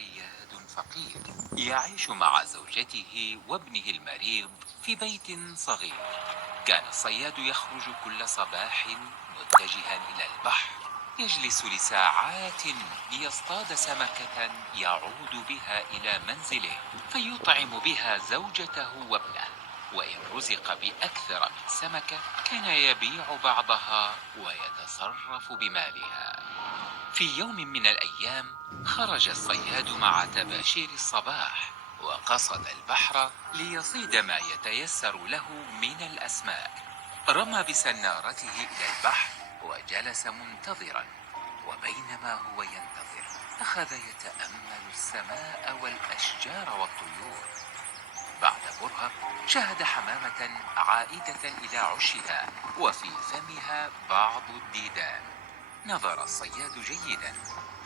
صياد فقير يعيش مع زوجته وابنه المريض في بيت صغير. كان الصياد يخرج كل صباح متجها إلى البحر، يجلس لساعات ليصطاد سمكة يعود بها إلى منزله فيطعم بها زوجته وابنه. وإن رزق بأكثر من سمكة كان يبيع بعضها ويتصرف بمالها. في يوم من الأيام خرج الصياد مع تباشير الصباح وقصد البحر ليصيد ما يتيسر له من الأسماك. رمى بسنارته إلى البحر وجلس منتظرا، وبينما هو ينتظر أخذ يتأمل السماء والأشجار والطيور. بعد برهة شاهد حمامة عائدة إلى عشها وفي فمها بعض الديدان. نظر الصياد جيدا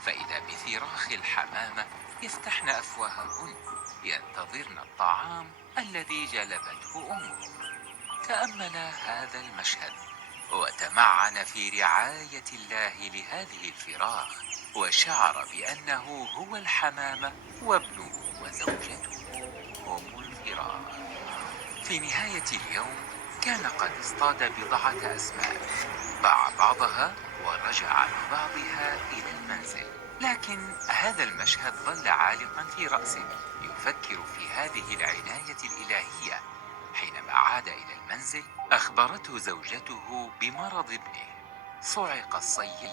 فإذا بفراخ الحمامة يفتحن أفواههن ينتظرن الطعام الذي جلبته أمه. تأمل هذا المشهد وتمعن في رعاية الله لهذه الفراخ، وشعر بأنه هو الحمامة وابنه وزوجته هم الفراخ. في نهاية اليوم كان قد اصطاد بضعة أسماك، باع بعضها ورجع ببعضها إلى المنزل. لكن هذا المشهد ظل عالقا في رأسه، يفكر في هذه العناية الإلهية. حينما عاد إلى المنزل أخبرته زوجته بمرض ابنه. صعق الصياد